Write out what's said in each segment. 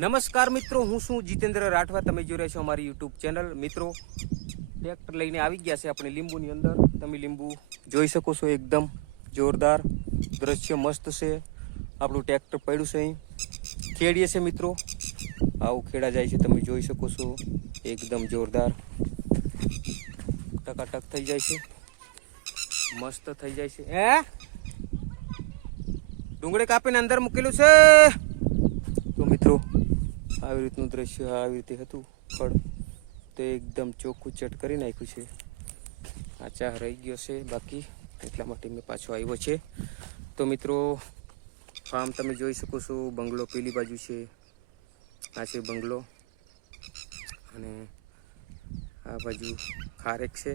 નમસ્કાર મિત્રો, હું છું જીતેન્દ્ર રાઠવા. તમે જોઈ રહ્યા છો અમારી યુટ્યુબ ચેનલ. મિત્રો, ટ્રેક્ટર લઈને આવી ગયા છે આપણે લીંબુની અંદર. તમે લીંબુ જોઈ શકો છો, એકદમ જોરદાર દ્રશ્ય મસ્ત છે. આપણું ટ્રેક્ટર પડ્યું છે અહીં, ખેડીએ છે મિત્રો. આવું ખેડા જાય છે, તમે જોઈ શકો છો, એકદમ જોરદાર ટકાટક થઈ જાય છે, મસ્ત થઈ જાય છે. ડુંગળી કાપીને અંદર મૂકેલું છે. તો મિત્રો, આવી રીતનું દ્રશ્ય આવી રીતે હતું. ફળ તો એકદમ ચોખ્ખું ચટ કરી નાખ્યું છે. આ ચા રહી ગયો છે બાકી, એટલા માટે મેં પાછો આવ્યો છે. તો મિત્રો, ફાર્મ તમે જોઈ શકો છો. બંગલો પેલી બાજુ છે, આ છે બંગલો, અને આ બાજુ ખારેક છે.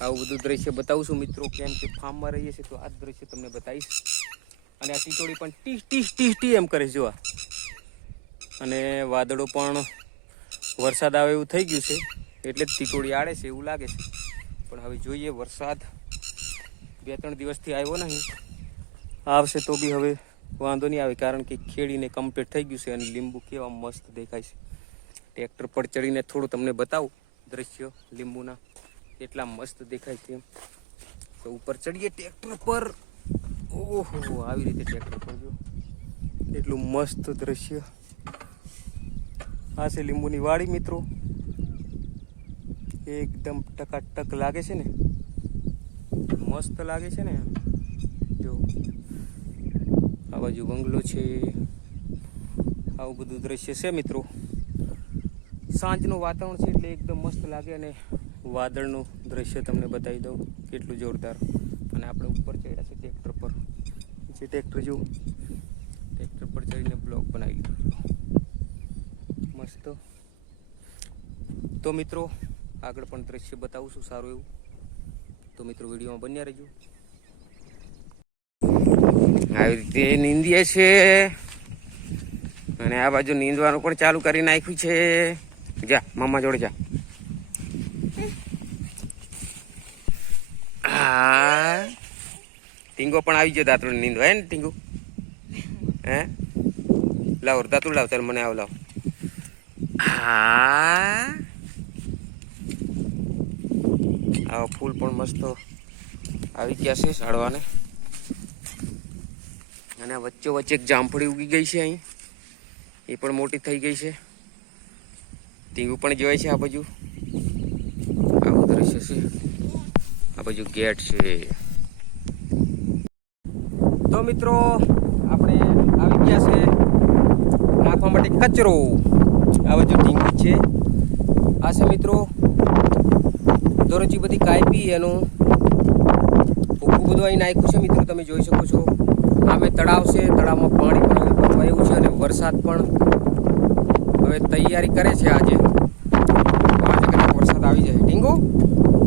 આવું બધું દ્રશ્ય બતાવું છું મિત્રો, કેમ કે ફાર્મમાં રહીએ છીએ તો આ દ્રશ્ય તમને બતાવીશ. અને આ ટીટોળી પણ ટીસ ટીસ ટીસ ટી એમ કરે છે જોવા. અને વાદળો પણ વરસાદ આવે એવું થઈ ગયું છે, એટલે જ ટીટોળી આડે છે એવું લાગે છે. પણ હવે જોઈએ, વરસાદ 2-3 દિવસથી આવ્યો નહીં, આવશે તો બી હવે વાંધો નહીં આવે, કારણ કે ખેડીને કમ્પ્લીટ થઈ ગયું છે. અને લીંબુ કેવા મસ્ત દેખાય છે. ટ્રેક્ટર પર ચડીને થોડું તમને બતાવું દ્રશ્ય લીંબુના, એટલા મસ્ત દેખાય છે. તો ઉપર ચડીએ ટ્રેક્ટર પર. ઓહો, આવી રીતે ટ્રેક્ટર પર જો, એટલું મસ્ત દ્રશ્ય. આ છે લીંબુની વાડી મિત્રો, એકદમ ટકાટક લાગે છે ને, મસ્ત લાગે છે ને. જો આ બાજુ બંગલો છે, આવું બધું દ્રશ્ય છે મિત્રો. સાંજનું વાતાવરણ છે એટલે એકદમ મસ્ત લાગે. અને વાદળનું દ્રશ્ય તમને બતાવી દઉં, કેટલું જોરદાર. અને આપણે ઉપર ચડ્યા છે ટ્રેક્ટર પર. જે ટ્રેક્ટર જો, ટ્રેક્ટર પર ચડીને બ્લોક બનાવી લીધો મસ્ત. તો મિત્રો, આગળ પણ દ્રશ્ય બતાવું છું સારું એવું. તો મિત્રો, વિડીયોમાં બન્યા રહેજો. આવી રીતે નીંદીએ છે, અને આ બાજુ નીંદવાનું પણ ચાલુ કરી નાખ્યું છે. જા મામા જોડે જા. હા, ટીંગો પણ આવી ગયો દાંતડું નીંદવા. હે ને ટીંગુ? હે, લાવ દાંતડું લાવ, તારે મને આવ લાવ. હા, આવા ફૂલ પણ મસ્ત આવી ગયા છે ઝાડવાને. અને વચ્ચે વચ્ચે એક જામફળી ઉગી ગઈ છે અહીં, એ પણ મોટી થઈ ગઈ છે. ટીંગુ પણ જોવાય છે આ બાજુ. આવું દ્રશ્ય છે. આ બાજુ ગેટ છે. તો મિત્રો, આપણે આવી ગયા છે નાખવા માટે કચરો. આ બાજુ ટીંગુ છે. આ છે મિત્રો દોરજી બધી કાપી, એનું ભૂખું બધું અહીં નાખ્યું છે મિત્રો, તમે જોઈ શકો છો. આમે તળાવ છે, તળાવમાં પાણી પણ ભરવા એવું છે. અને વરસાદ પણ હવે તૈયારી કરે છે. આજે કદાચ વરસાદ આવી જાય. ટીંગુ,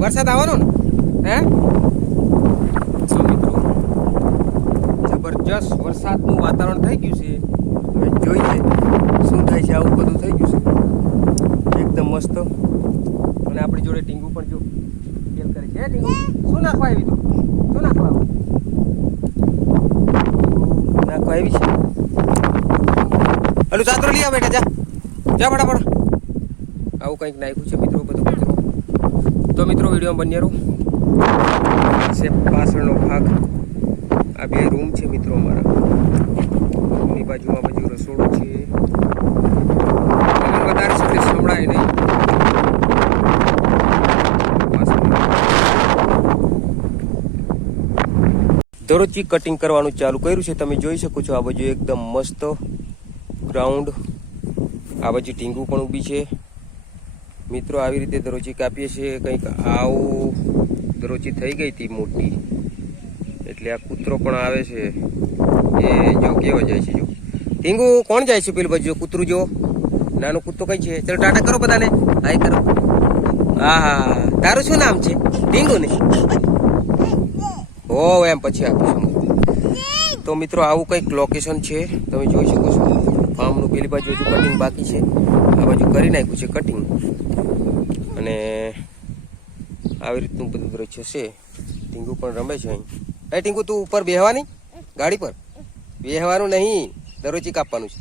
વરસાદ આવવાનો ને? હે? તો મિત્રો, જબરજસ્ત વરસાદનું વાતાવરણ થઈ ગયું છે. હવે જોઈએ શું થાય છે. આવું બધું થઈ ગયું છે, એકદમ મસ્ત. અને આપણી જોડે ટીંગુ પણ જો ખેલ કરે છે. ટીંગુ, શું નાખવા આવી? તું શું નાખવા નાખવા આવી છે? હલું ચાતરો લઈ આ બેટા, જા જા ફટાફટ. આવું કંઈક નાખ્યું છે મિત્રો, બધું કચરો. તો મિત્રો, વિડીયોમાં બન્યા રહો. છે પાછળનો ભાગ. આ 2 રૂમ છે મિત્રો અમારા. રૂમની બાજુમાં બાજુ રસોડું છે. વધારે સુધી સંભળાય નહીં. દરરોજ કટિંગ કરવાનું ચાલુ કર્યું છે, તમે જોઈ શકો છો. આ બાજુ એકદમ મસ્ત ગ્રાઉન્ડ. આ બાજુ ટીંગુ પણ ઊભી છે મિત્રો. આવી રીતે દરોજી કાપીએ છીએ. કંઈક આવું દરોજી થઈ ગઈ હતી મોટી, એટલે આ કૂતરો પણ આવે છે. એ જો કેવો જાય છે. જો ટીંગુ, કોણ જાય છે પેલી બાજુ? કૂતરું જો, નાનું કૂતરો કઈ છે. ચલો ટાટા કરો બધાને, હાય કરો. હા હા, તારું શું નામ છે? ટીંગુ ને? હો, એમ પછી આપીશું. તો મિત્રો, આવું કંઈક લોકેશન છે, તમે જોઈ શકો છો. ફાર્મનું પેલી બાજુ હજુ કટિંગ બાકી છે. આ બાજુ કરી નાખ્યું છે કટિંગ. અને આવી રીતનું બધું દ્રશ્ય છે. ટીંગુ પણ રમે છે અહીં. એ ટીંગુ, તું ઉપર બેહવાની? ગાડી પર બેહવાનું નહીં, દરરોજી કાપવાનું છે.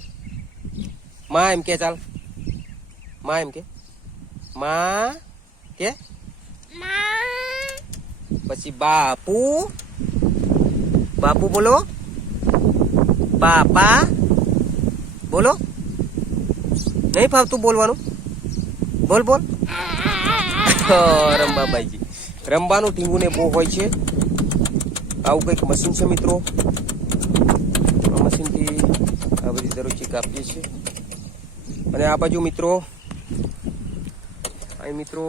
માં એમ કે ચાલ માં એમ કે માં કે પછી બાપુ બાપુ બોલો બાપા બોલો નહીં ફાવતું બોલવાનું બોલ બોલ રંબાબાઈજી રમવાનું ટીંગુને બહુ હોય છે આવું કંઈક મશીન છે મિત્રો આ મશીનથી આ બધી દરરોજ કાપીએ છીએ અને આ બાજુ મિત્રો અહીં મિત્રો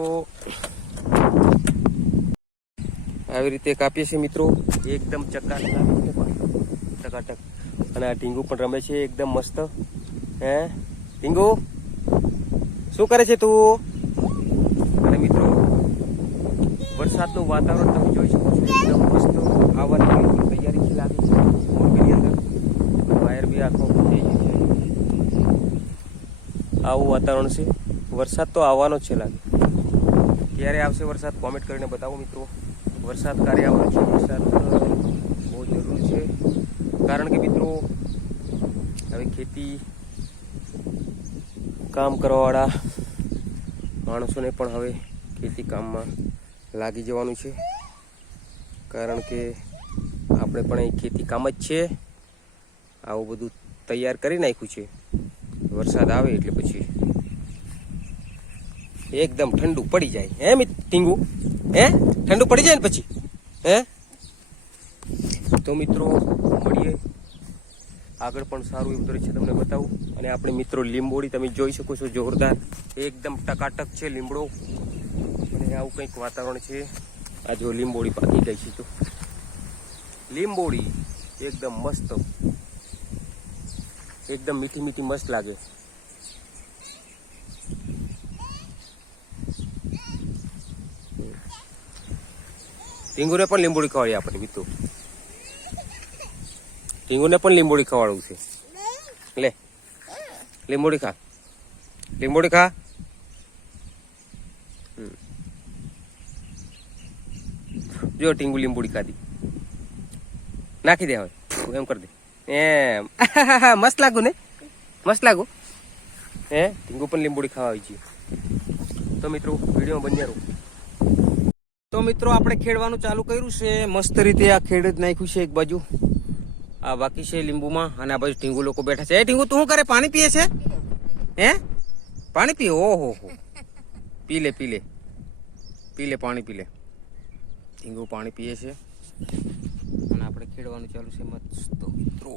આવી રીતે કાપીએ છીએ મિત્રો એકદમ ટકાટક અને આ ટીંગુ પણ રમે છે એકદમ મસ્ત હે ટીંગુ શું કરે છે તું અને મિત્રો વરસાદનું વાતાવરણ તમે જોઈ શકો છો એકદમ મસ્ત આવવાની તૈયારી છે લાગે છે મોરબીની અંદર વાયર બી આખો થઈ ગયો છે આવું વાતાવરણ છે વરસાદ તો આવવાનો જ છે લાગે ક્યારે આવશે વરસાદ કોમેન્ટ કરીને બતાવો મિત્રો વરસાદ ક્યારે આવવાનો છે વરસાદ બહુ જરૂરી છે કારણ કે મિત્રો હવે ખેતી કામ કરવાવાળા માણસોને પણ હવે ખેતી કામમાં લાગી જવાનું છે કારણ કે આપણે પણ અહીં ખેતી કામ જ છે આવું બધું તૈયાર કરી નાખ્યું છે વરસાદ આવે એટલે પછી એકદમ ઠંડુ પડી જાય હે ટીંગુ હે ઠંડુ પડી જાય ને પછી હે તો મિત્રો મળીએ આગળ પણ સારું એવું દ્રશ્ય તમને બતાવું અને આપણે મિત્રો લીંબોડી તમે જોઈ શકો છો જોરદાર એકદમ ટકાટક છે લીમડો અને આવું કંઈક વાતાવરણ છે આ જો લીંબોડી પાકી ગઈ છે તો લીંબોડી એકદમ મસ્ત એકદમ મીઠી મીઠી મસ્ત લાગે ટીંગુને પણ લીંબોડી ખવાડીએ આપણે મિત્રો ટીંગુને પણ લીંબોડી ખવાડવું છે લે લીંબોડી ખા લીંબોડી ખા જો ટીંગુ લીંબોડી ખાધી નાખી દે હવે એમ કરી દે એમ મસ્ત લાગુ ને મસ્ત લાગુ હે ટીંગુ પણ લીંબોડી ખાવા આવી છે તો મિત્રો વિડીયો બન્યા રહો તો મિત્રો આપણે ખેડવાનું ચાલુ કર્યું છે મસ્ત રીતે આ ખેડ જ નાખ્યું છે એક બાજુ આ બાકી છે લીંબુમાં અને આ બાજુ ટીંગુ લોકો બેઠા છે એ ટીંગુ તું શું કરે પાણી પીએ છે હે પાણી પીએ ઓહો હો પી લે પાણી પી લે ટીંગુ પાણી પીએ છે અને આપણે ખેડવાનું ચાલુ છે મસ્ત મિત્રો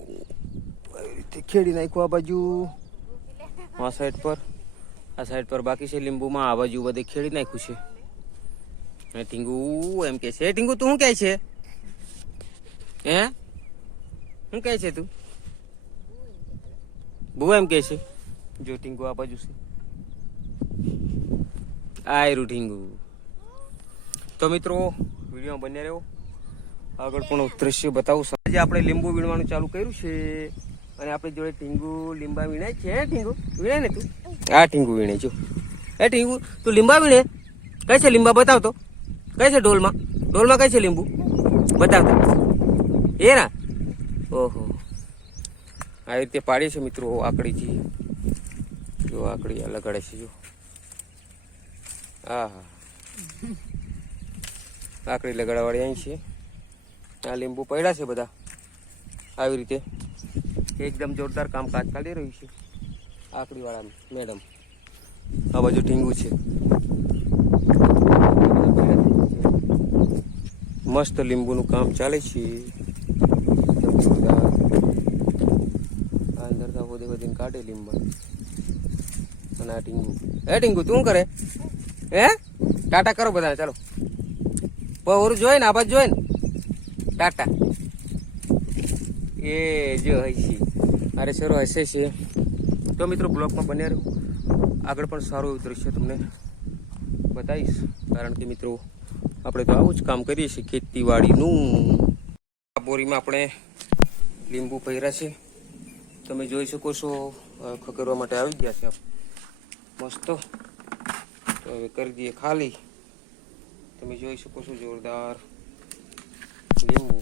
આવી રીતે ખેડી નાખ્યું આ બાજુ આ સાઈડ પર બાકી છે લીંબુમાં આ બાજુ બધે ખેડી નાખ્યું છે અને ટીંગુ એમ કે છે ટીંગુ તું શું કહે છે હે શું કહે છે તું બહુ એમ કે છે જો ટીંગુ આ બાજુ છે આયરું ટીંગુ તો મિત્રો વિડીયો બન્યા રહ્યો આગળ પણ દ્રશ્ય બતાવું આજે આપણે લીંબુ વીણવાનું ચાલુ કર્યું છે અને આપણી જોડે ટીંગુ લીંબા વીણાય છે હે ટીંગુ વીણાય ને તું આ ટીંગુ વીણે જો હે ટીંગુ તું લીંબા વીણે કઈ છે લીંબા બતાવતો કઈ છે ડોલમાં કઈ છે લીંબુ બતાવતો એ ના ઓહો આવી રીતે પાડીએ છે મિત્રો આકડીથી જો આકડી આ લગાડે છે જો હા આકડી લગાડવાળી અહીં છે આ લીંબુ પડ્યા છે બધા આવી રીતે એકદમ જોરદાર કામકાજ ચાલી રહ્યું છે આકડીવાળા મેડમ આ બાજુ ટીંગુ છે મસ્ત લીંબુનું કામ ચાલે છે અંદર બધીને કાઢે લીંબા અને આ ટીંગુ ટીંગુ તું શું કરે હે ટાટા કરો બધા ચાલો ઓરું જોઈ ને આ બાજુ જોઈ ને ટાટા એ જો હસી અરે સરો હસે છે તો મિત્રો બ્લોગમાં બન્યા રહ્યું આગળ પણ સારું એવું દ્રશ્ય તમને બતાવીશ કારણ કે મિત્રો આપણે તો આવું જ કામ કરીએ છીએ ખેતીવાડીનું આ બોરીમાં આપણે લીંબુ પહેર્યા છે તમે જોઈ શકો છો ખકરવા માટે આવી ગયા છે મસ્ત તો હવે કરી દઈએ ખાલી તમે જોઈ શકો છો જોરદાર લીંબુ